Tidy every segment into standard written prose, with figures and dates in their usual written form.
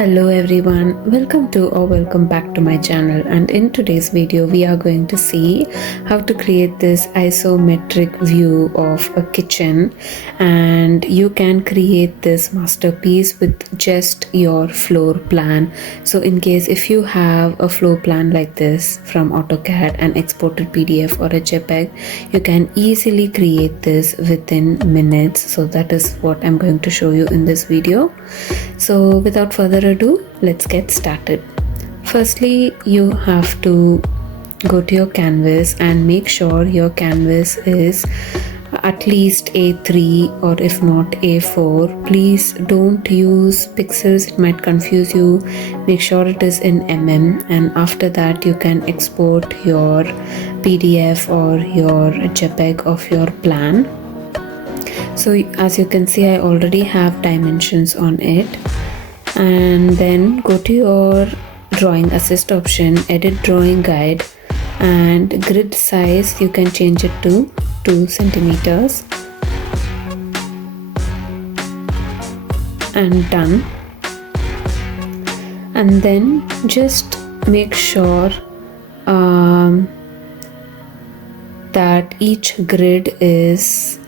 Hello everyone, welcome back to my channel, and in today's video we are going to see how to create this isometric view of a kitchen. And you can create this masterpiece with just your floor plan. So in case if you have a floor plan like this from AutoCAD and exported PDF or a JPEG, you can easily create this within minutes. So that is what I'm going to show you in this video. So without further ado, let's get started. Firstly, you have to go to your canvas and make sure your canvas is at least A3 or if not A4. Please don't use pixels, it might confuse you. Make sure it is in mm, and after that you can export your PDF or your JPEG of your plan. So as you can see, I already have dimensions on it. And then go to your drawing assist option, edit drawing guide, and grid size you can change it to 2 centimeters, and done. And then just make sure that each grid is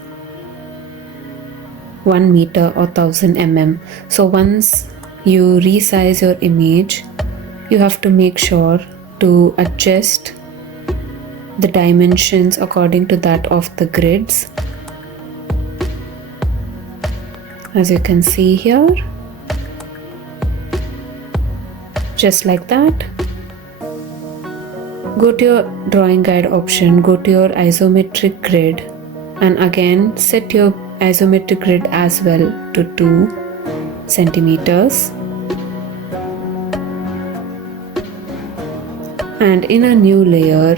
1 meter or 1000 mm. So once you resize your image, you have to make sure to adjust the dimensions according to that of the grids, as you can see here, just like that. Go to your drawing guide option, go to your isometric grid, and again set your isometric grid as well to 2 centimeters. And in a new layer,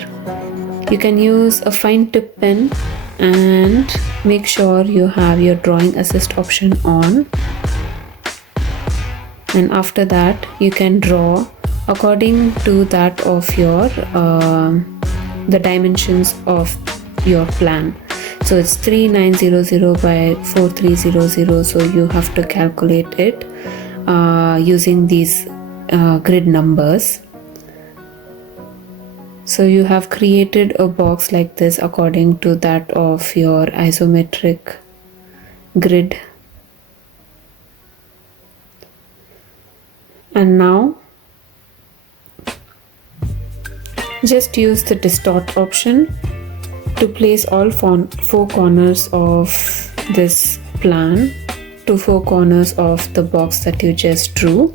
you can use a fine tip pen and make sure you have your drawing assist option on. And after that, you can draw according to that of your the dimensions of your plan. So it's 3900 by 4300, so you have to calculate it using these grid numbers. So you have created a box like this according to that of your isometric grid. And now just use the distort option to place all 4 corners of this plan to 4 corners of the box that you just drew.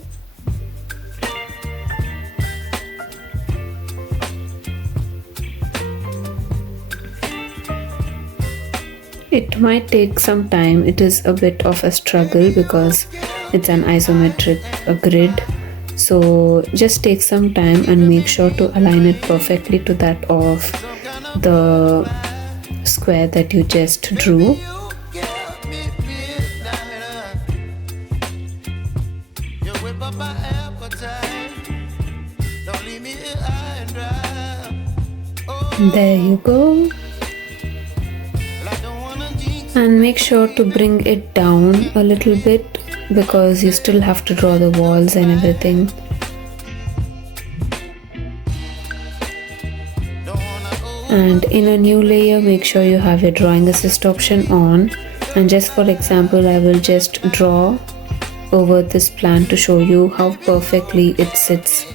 It might take some time, it is a bit of a struggle because it's an isometric grid. So just take some time and make sure to align it perfectly to that of the square that you just drew. There you go. And make sure to bring it down a little bit because you still have to draw the walls and everything. And in a new layer, make sure you have your drawing assist option on. And just for example, I will just draw over this plan to show you how perfectly it sits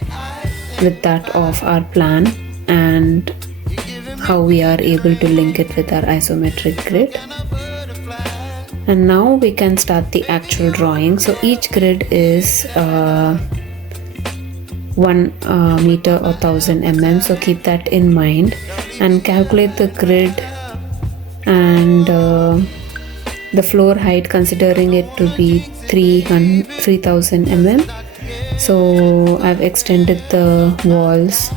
with that of our plan and how we are able to link it with our isometric grid. And now we can start the actual drawing. So each grid is 1 meter or 1000 mm, so keep that in mind and calculate the grid and the floor height, considering it to be 3000 mm. So I've extended the walls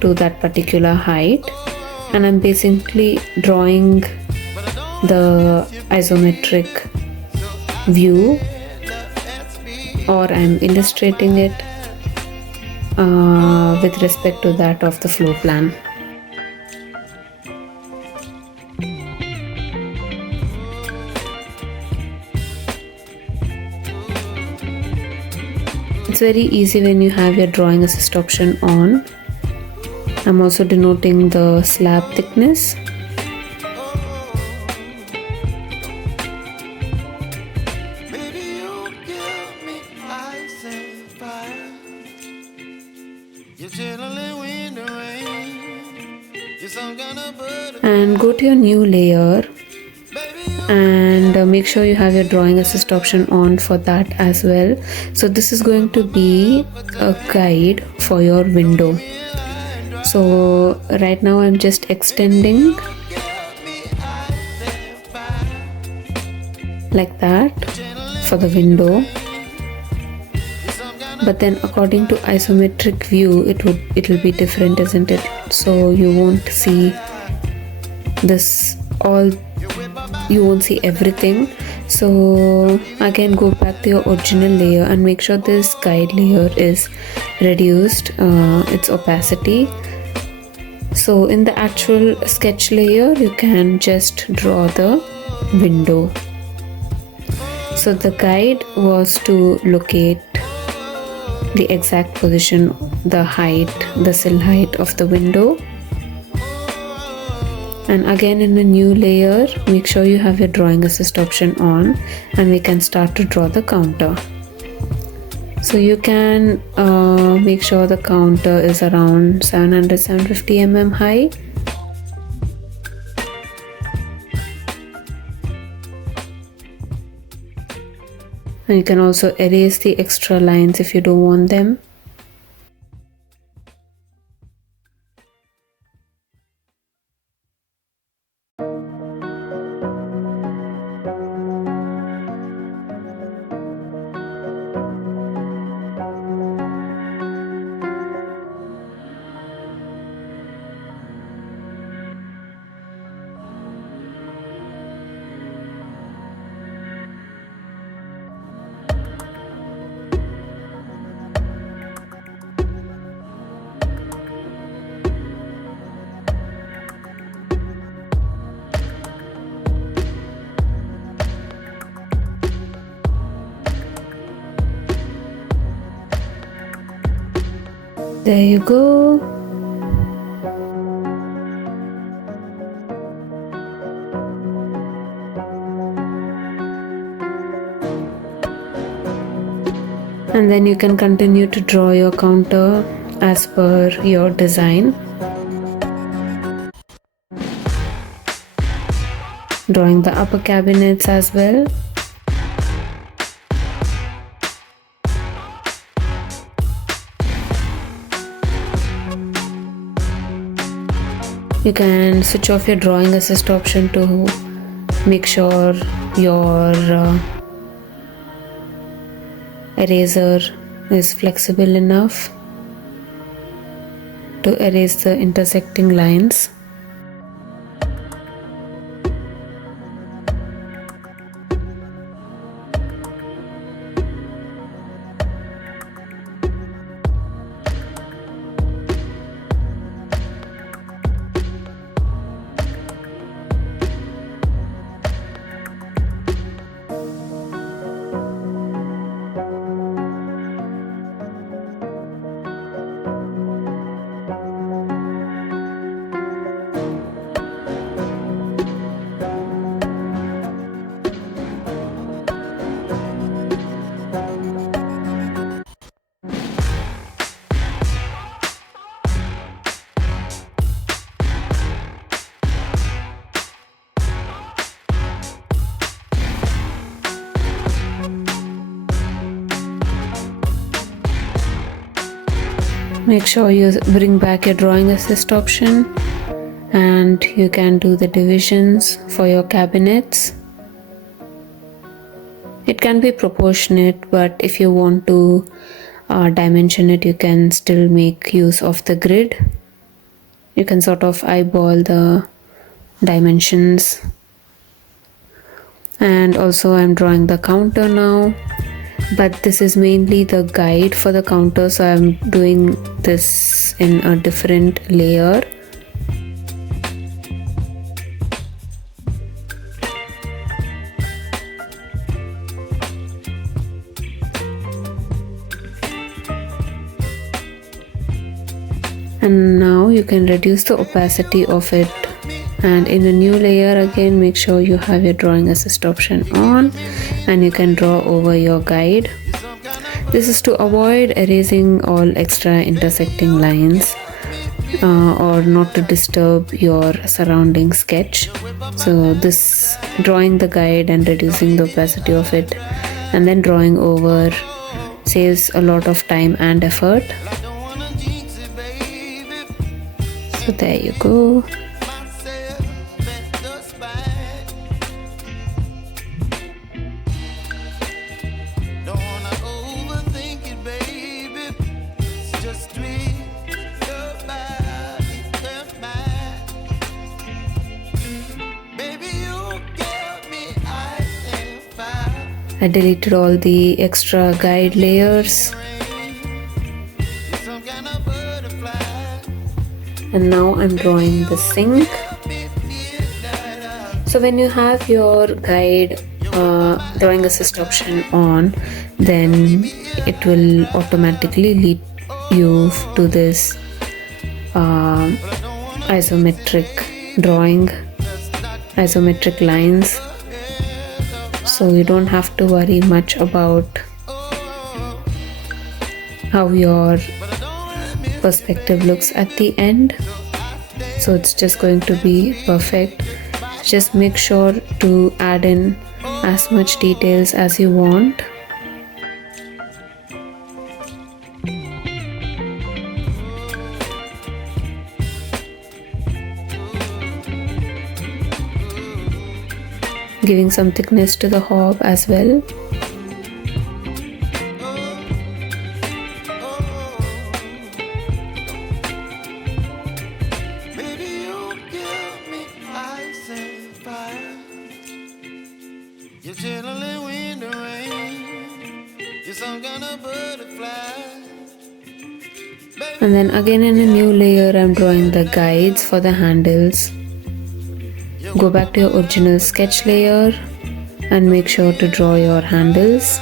to that particular height, and I'm basically drawing the isometric view, or I'm illustrating it with respect to that of the floor plan. It's very easy when you have your drawing assist option on. I'm also denoting the slab thickness. And go to your new layer and make sure you have your drawing assist option on for that as well. So this is going to be a guide for your window. So right now I'm just extending like that for the window, but then according to isometric view it'll be different, isn't it? So you won't see this all, you won't see everything. So again, go back to your original layer and make sure this guide layer is reduced, its opacity. So in the actual sketch layer you can just draw the window. So the guide was to locate the exact position, the height, the sill height of the window. And again, in a new layer, make sure you have your drawing assist option on and we can start to draw the counter. So you can make sure the counter is around 700-750 mm high. And you can also erase the extra lines if you don't want them. There you go. And then you can continue to draw your counter as per your design. Drawing the upper cabinets as well. You can switch off your drawing assist option to make sure your eraser is flexible enough to erase the intersecting lines. Make sure you bring back your drawing assist option and you can do the divisions for your cabinets. It can be proportionate, but if you want to dimension it, you can still make use of the grid. You can sort of eyeball the dimensions. And also I'm drawing the counter now, but this is mainly the guide for the counter, so I'm doing this in a different layer. And now you can reduce the opacity of it, and in a new layer again make sure you have your drawing assist option on, and you can draw over your guide. This is to avoid erasing all extra intersecting lines or not to disturb your surrounding sketch. So this drawing the guide and reducing the opacity of it and then drawing over saves a lot of time and effort. So there you go. I deleted all the extra guide layers. And now I'm drawing the sink. So when you have your guide drawing assist option on, then it will automatically lead you to this isometric drawing, isometric lines. So you don't have to worry much about how your perspective looks at the end. So it's just going to be perfect. Just make sure to add in as much details as you want. Giving some thickness to the hob as well. And then again in a new layer I'm drawing the guides for the handles. Go back to your original sketch layer and make sure to draw your handles.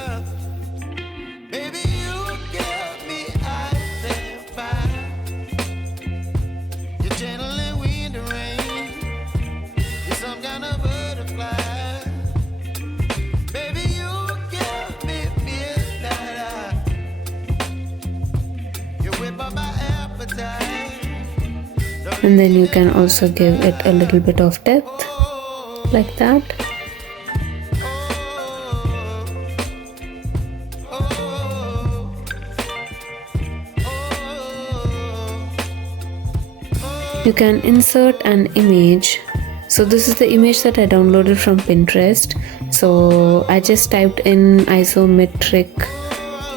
And then you can also give it a little bit of depth like that. You can insert an image. So this is the image that I downloaded from Pinterest. So I just typed in isometric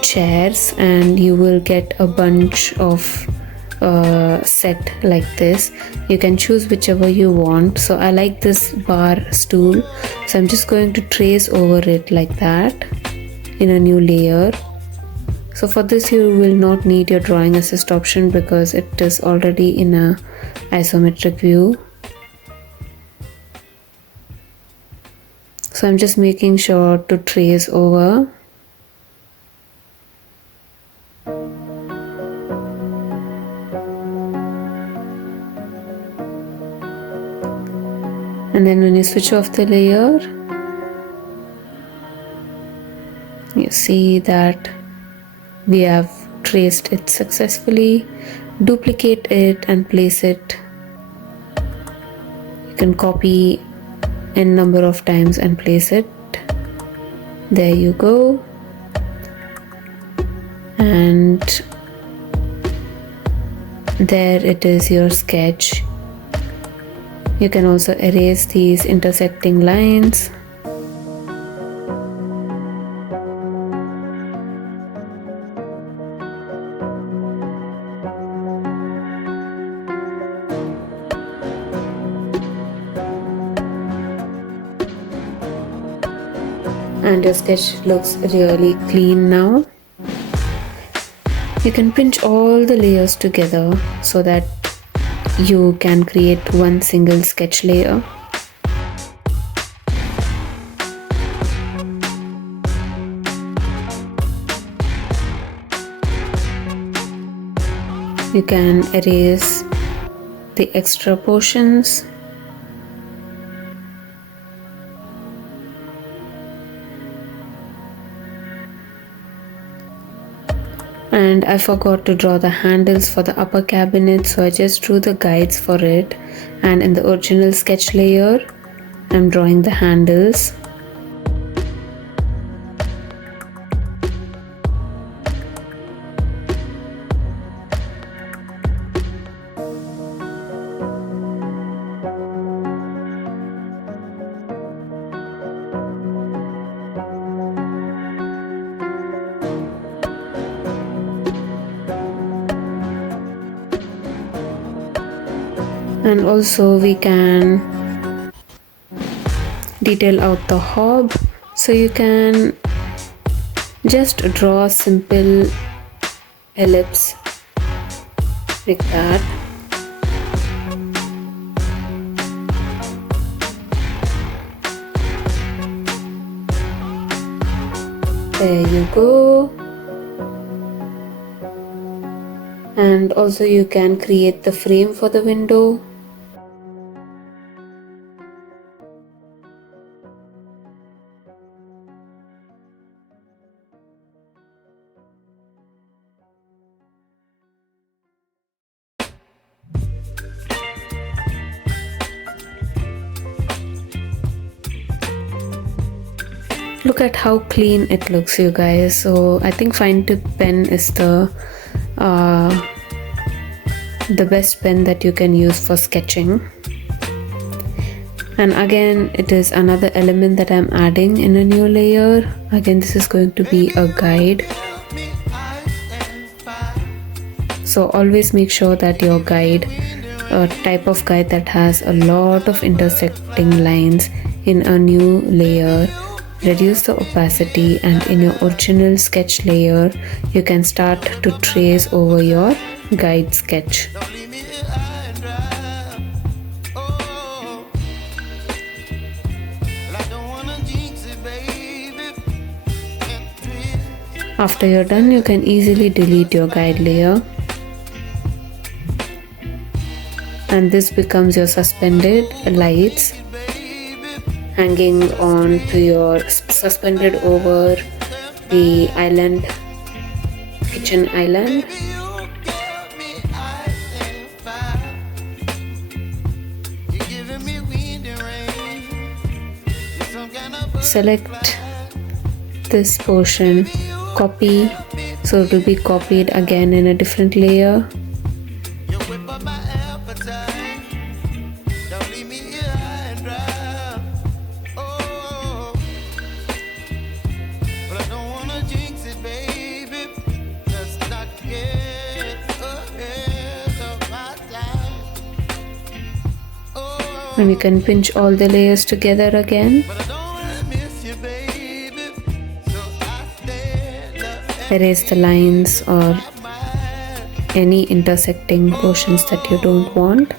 chairs and you will get a bunch of set like this. You can choose whichever you want. So I like this bar stool, so I'm just going to trace over it like that in a new layer. So for this you will not need your drawing assist option because it is already in a isometric view. So I'm just making sure to trace over. And then when you switch off the layer, you see that we have traced it successfully. Duplicate it and place it. You can copy n number of times and place it. There you go. And there it is, your sketch. You can also erase these intersecting lines. And your sketch looks really clean now. You can pinch all the layers together so that you can create one single sketch layer. You can erase the extra portions. And I forgot to draw the handles for the upper cabinet, so I just drew the guides for it, and in the original sketch layer I'm drawing the handles. And also we can detail out the hob, so you can just draw a simple ellipse like that. There you go. And also you can create the frame for the window. Look at how clean it looks, you guys. So I think fine tip pen is the best pen that you can use for sketching. And again, it is another element that I'm adding in a new layer. Again, this is going to be a guide. So always make sure that your guide, a type of guide that has a lot of intersecting lines in a new layer, reduce the opacity, and in your original sketch layer you can start to trace over your guide sketch. After you're done, you can easily delete your guide layer, and this becomes your suspended lights hanging on to your suspended over the island, kitchen island. Select this portion, copy, so it will be copied again in a different layer. And we can pinch all the layers together again. Erase the lines or any intersecting portions that you don't want.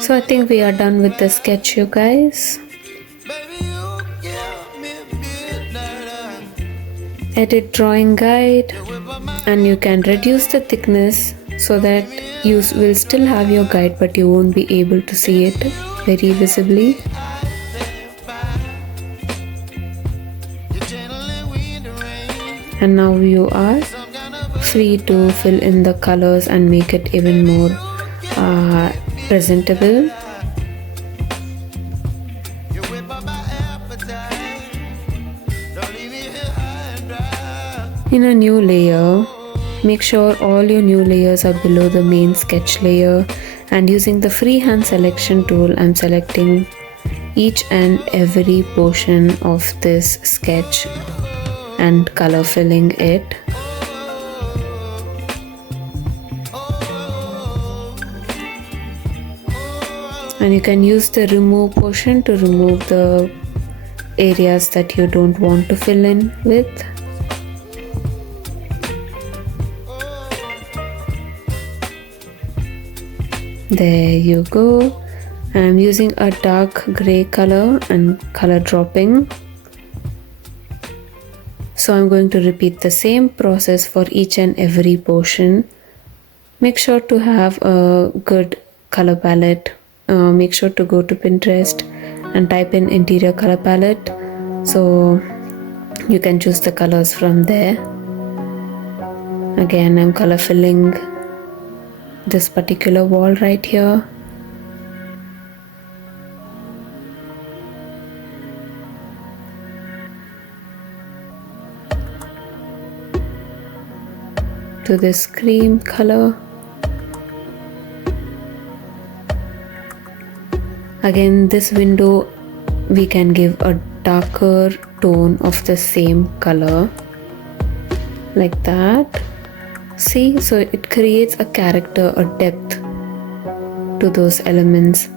So I think we are done with the sketch, you guys. Edit drawing guide, and you can reduce the thickness so that you will still have your guide, but you won't be able to see it very visibly. And now you are free to fill in the colors and make it even more presentable. In a new layer, make sure all your new layers are below the main sketch layer, and using the freehand selection tool, I'm selecting each and every portion of this sketch and color filling it. And you can use the remove portion to remove the areas that you don't want to fill in with. There you go. I'm using a dark gray color and color dropping. So I'm going to repeat the same process for each and every portion. Make sure to have a good color palette. Make sure to go to Pinterest and type in interior color palette, so you can choose the colors from there. Again, I'm color filling this particular wall right here. To this cream color. Again, this window we can give a darker tone of the same color, like that. See, so it creates a character, a depth to those elements.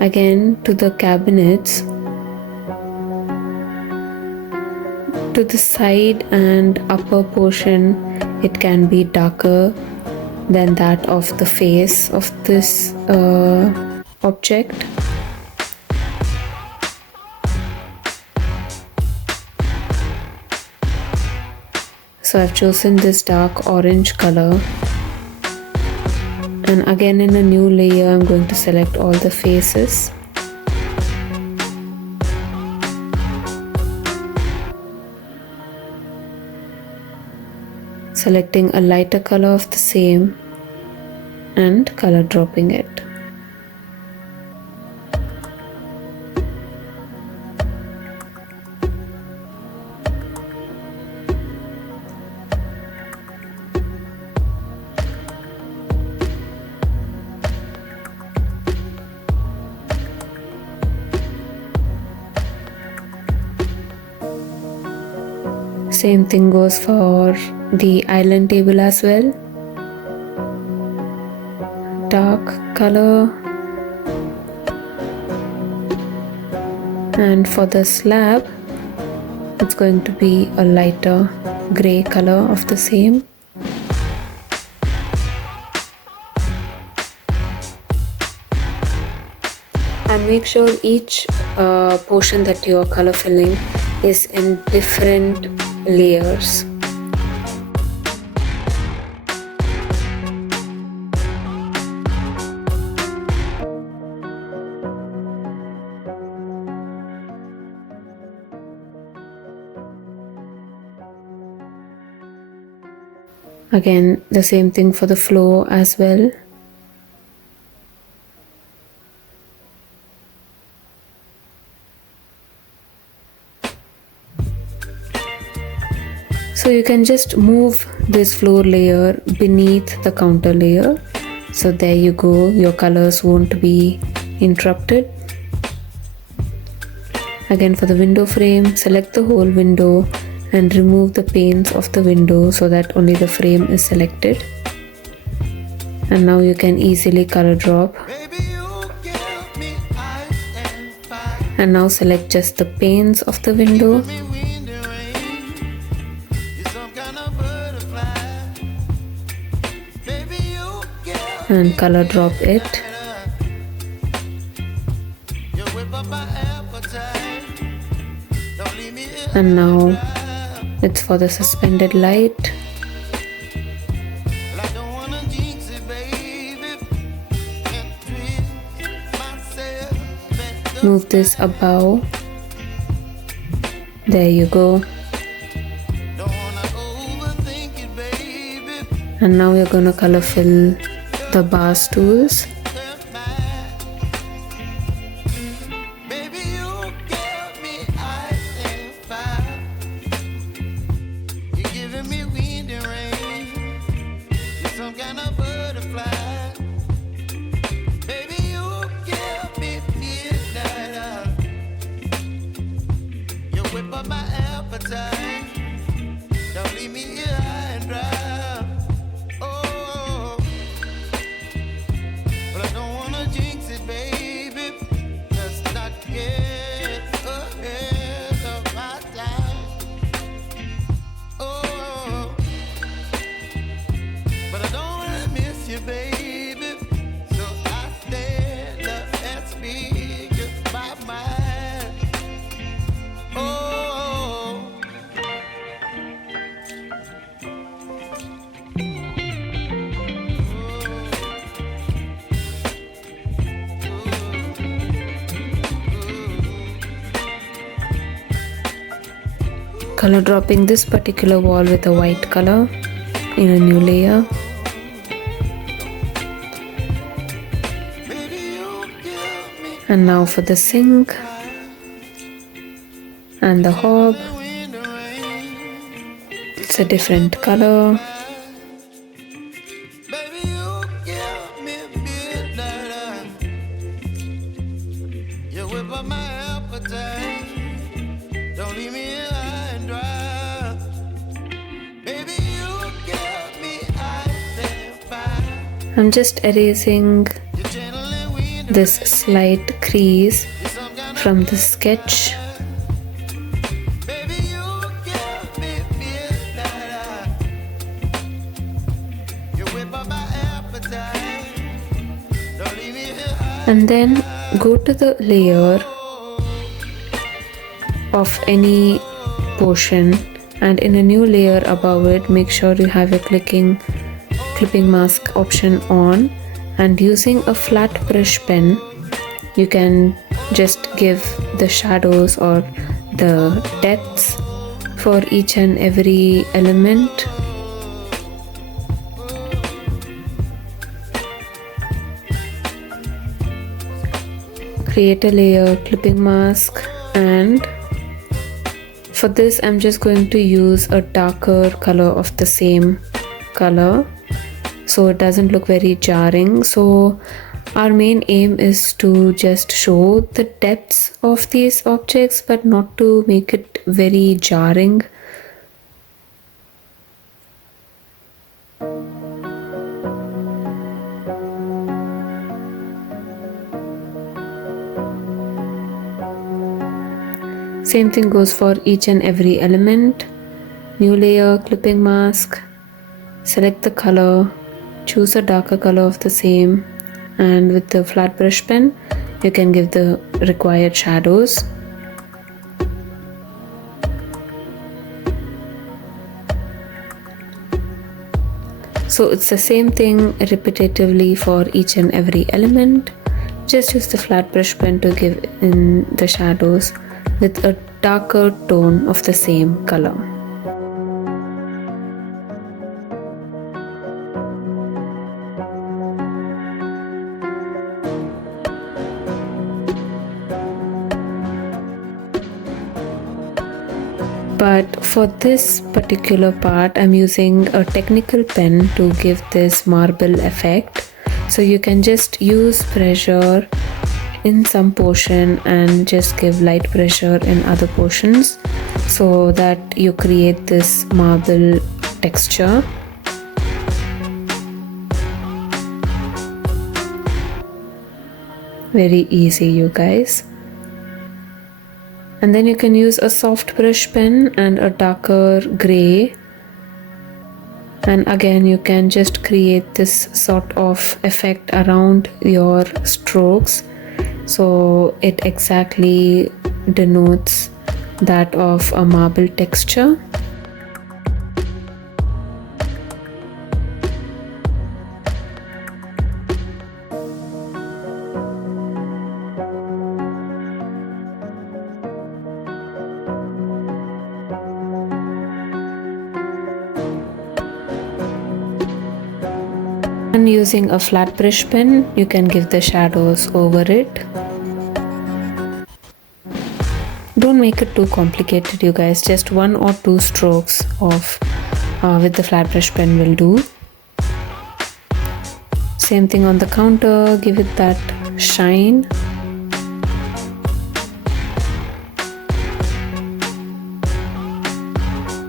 Again, to the cabinets, to the side and upper portion, it can be darker than that of the face of this object. So I've chosen this dark orange color, and again in a new layer I'm going to select all the faces. Selecting a lighter color of the same and color dropping it. Same thing goes for the island table as well. Dark color. And for the slab, it's going to be a lighter gray color of the same. And make sure each portion that you are color filling is in different layers. Again, the same thing for the floor as well. So you can just move this floor layer beneath the counter layer. So there you go, your colors won't be interrupted. Again, for the window frame, select the whole window and remove the panes of the window so that only the frame is selected. And now you can easily color drop. And now select just the panes of the window. And color drop it. And now it's for the suspended light. Move this above. There you go. And now we're gonna color fill the bar stools. color dropping this particular wall with a white color in a new layer. And now for the sink and the hob, it's a different color. I'm just erasing this slight crease from the sketch. And then go to the layer of any portion, and in a new layer above it, make sure you have a clipping mask option on, and using a flat brush pen you can just give the shadows or the depths for each and every element. Create a layer, clipping mask, and for this I'm just going to use a darker color of the same color so it doesn't look very jarring. So our main aim is to just show the depths of these objects but not to make it very jarring. Same thing goes for each and every element. New layer, clipping mask, select the color, choose a darker color of the same, and with the flat brush pen you can give the required shadows. So it's the same thing repetitively for each and every element. Just use the flat brush pen to give in the shadows with a darker tone of the same color. But for this particular part I'm using a technical pen to give this marble effect. So you can just use pressure in some portion and just give light pressure in other portions so that you create this marble texture. Very easy, you guys. And then you can use a soft brush pen and a darker gray, and again you can just create this sort of effect around your strokes so it exactly denotes that of a marble texture. And using a flat brush pen you can give the shadows over it. Don't make it too complicated, you guys. Just 1 or 2 strokes of with the flat brush pen will do. Same thing on the counter, give it that shine.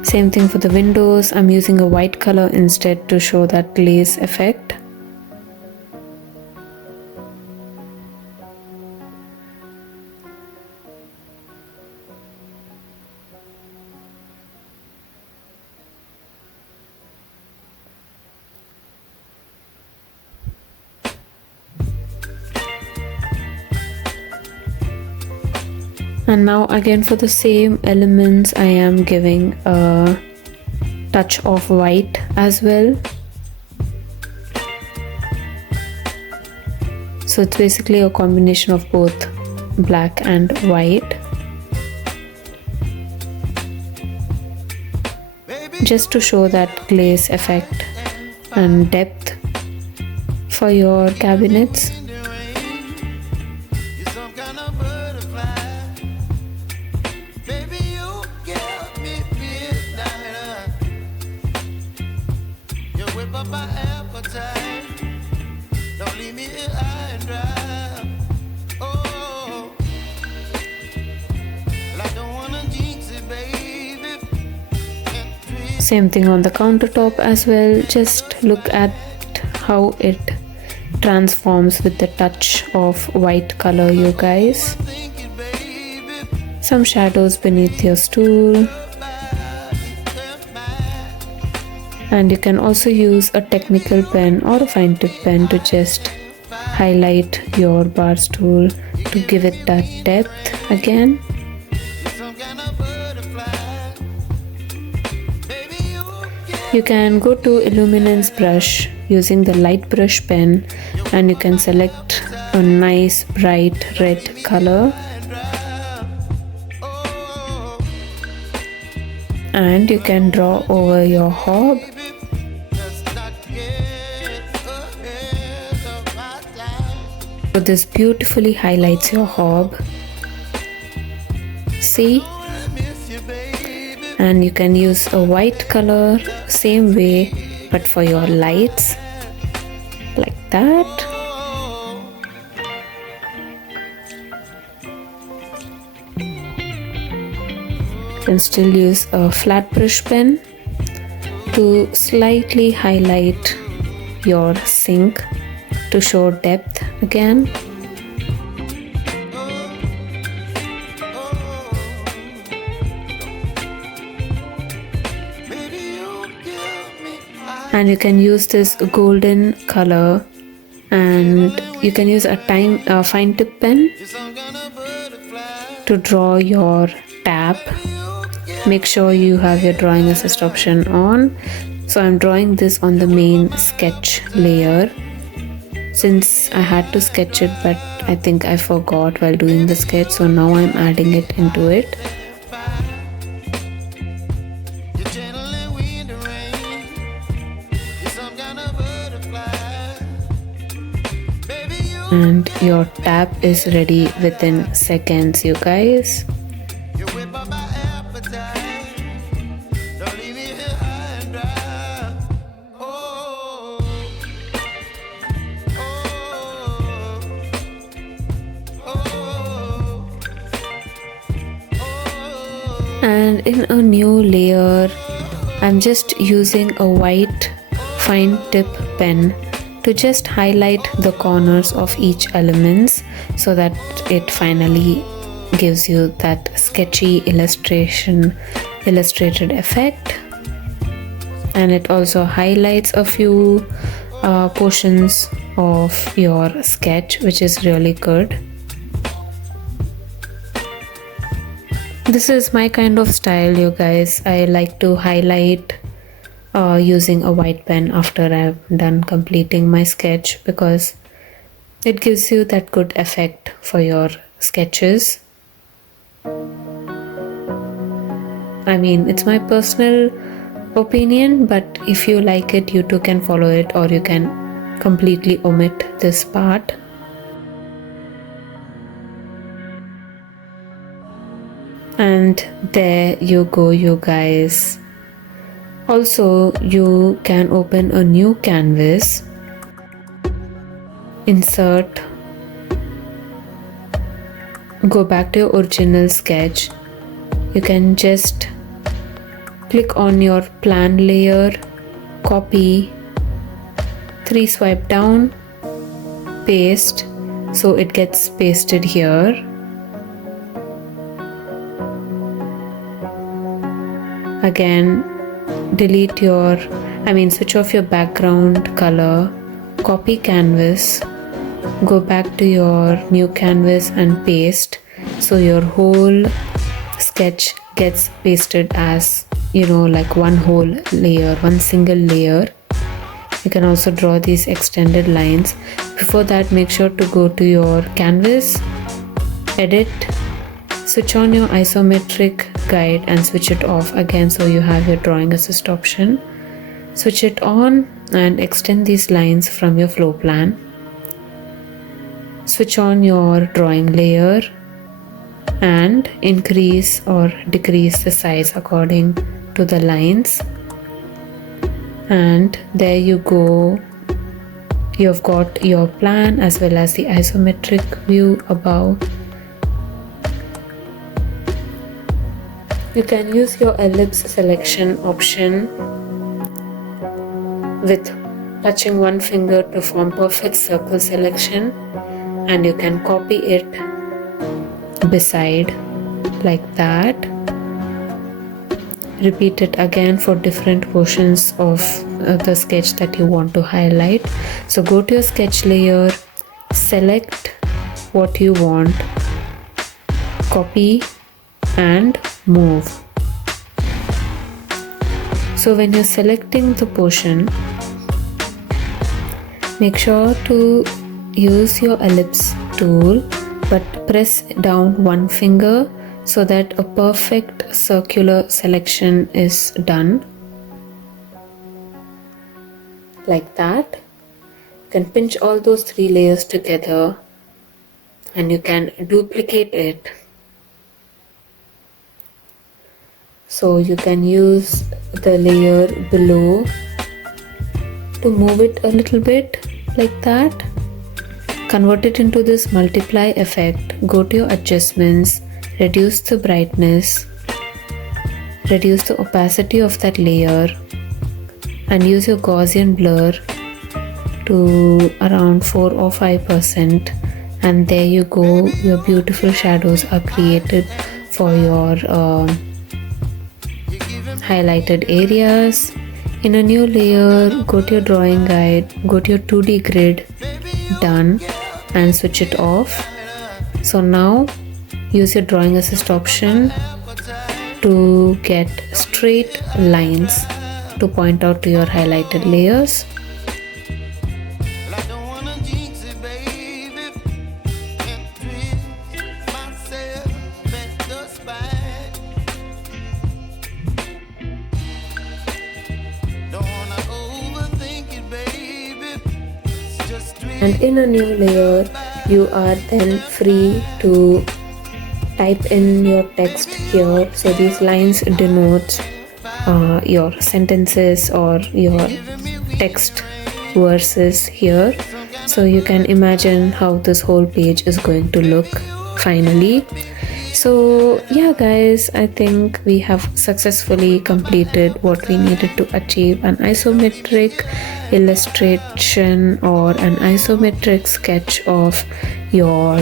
Same thing for the windows. I'm using a white color instead to show that glaze effect. And now again for the same elements I am giving a touch of white as well. So it's basically a combination of both black and white. just to show that glaze effect and depth for your cabinets. Same thing on the countertop as well. Just look at how it transforms with the touch of white color, you guys. Some shadows beneath your stool. And you can also use a technical pen or a fine tip pen to just highlight your bar stool to give it that depth again. You can go to Illuminance brush using the light brush pen, and you can select a nice bright red color, and you can draw over your hob. So this beautifully highlights your hob. See? And you can use a white color same way, but for your lights, like that. You can still use a flat brush pen to slightly highlight your sink to show depth again. And you can use this golden color, and you can use a fine tip pen to draw your tab. Make sure you have your drawing assist option on. So I'm drawing this on the main sketch layer, since I had to sketch it, but I think I forgot while doing the sketch, so now I'm adding it into it. And your tab is ready within seconds, you guys. And in a new layer, I'm just using a white fine tip pen to just highlight the corners of each elements, so that it finally gives you that sketchy illustrated effect. And it also highlights a few portions of your sketch, which is really good. This is my kind of style, you guys. I like to highlight using a white pen after I've done completing my sketch, because it gives you that good effect for your sketches. I mean, it's my personal opinion, but if you like it, you too can follow it, or you can completely omit this part. And there you go, you guys. Also, you can open a new canvas, insert, go back to your original sketch. You can just click on your plan layer, copy, 3 swipe down, paste, so it gets pasted here. Again, switch off your background color, copy canvas, go back to your new canvas and paste, so your whole sketch gets pasted as, like one whole layer, one single layer. You can also draw these extended lines. Before that, make sure to go to your canvas, edit, Switch on your isometric guide and switch it off again, so you have your drawing assist option. Switch it on and extend these lines from your floor plan. Switch on your drawing layer and increase or decrease the size according to the lines. And there you go. You've got your plan as well as the isometric view above. You can use your ellipse selection option with touching one finger to form perfect circle selection, and you can copy it beside like that. Repeat it again for different portions of the sketch that you want to highlight. So go to your sketch layer, select what you want, copy and move. So when you're selecting the portion, make sure to use your ellipse tool, but press down one finger so that a perfect circular selection is done. Like that. You can pinch all those 3 layers together and you can duplicate it. So you can use the layer below to move it a little bit like that. Convert it into this multiply effect. Go to your adjustments, reduce the brightness, reduce the opacity of that layer, and use your Gaussian blur to around 4 or 5%. And there you go, your beautiful shadows are created for your highlighted areas. In a new layer, go to your drawing guide, go to your 2D grid, done, and switch it off. So now use your drawing assist option to get straight lines to point out to your highlighted layers. And in a new layer, you are then free to type in your text here. So these lines denotes your sentences or your text verses here. So you can imagine how this whole page is going to look finally. So yeah guys, I think we have successfully completed what we needed to achieve, an isometric illustration or an isometric sketch of your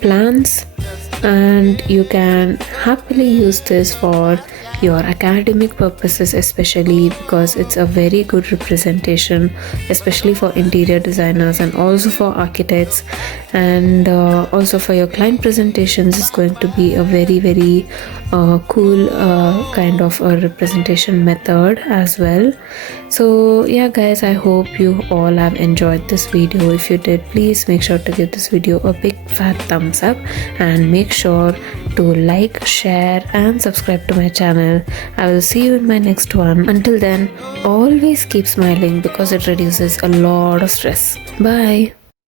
plans, and you can happily use this for your academic purposes, especially because it's a very good representation, especially for interior designers and also for architects, and also for your client presentations. It's going to be a very cool kind of a representation method as well. So yeah guys, I hope you all have enjoyed this video. If you did, please make sure to give this video a big fat thumbs up and make sure to like, share and subscribe to my channel. I will see you in my next one. Until then, always keep smiling because it reduces a lot of stress. Bye.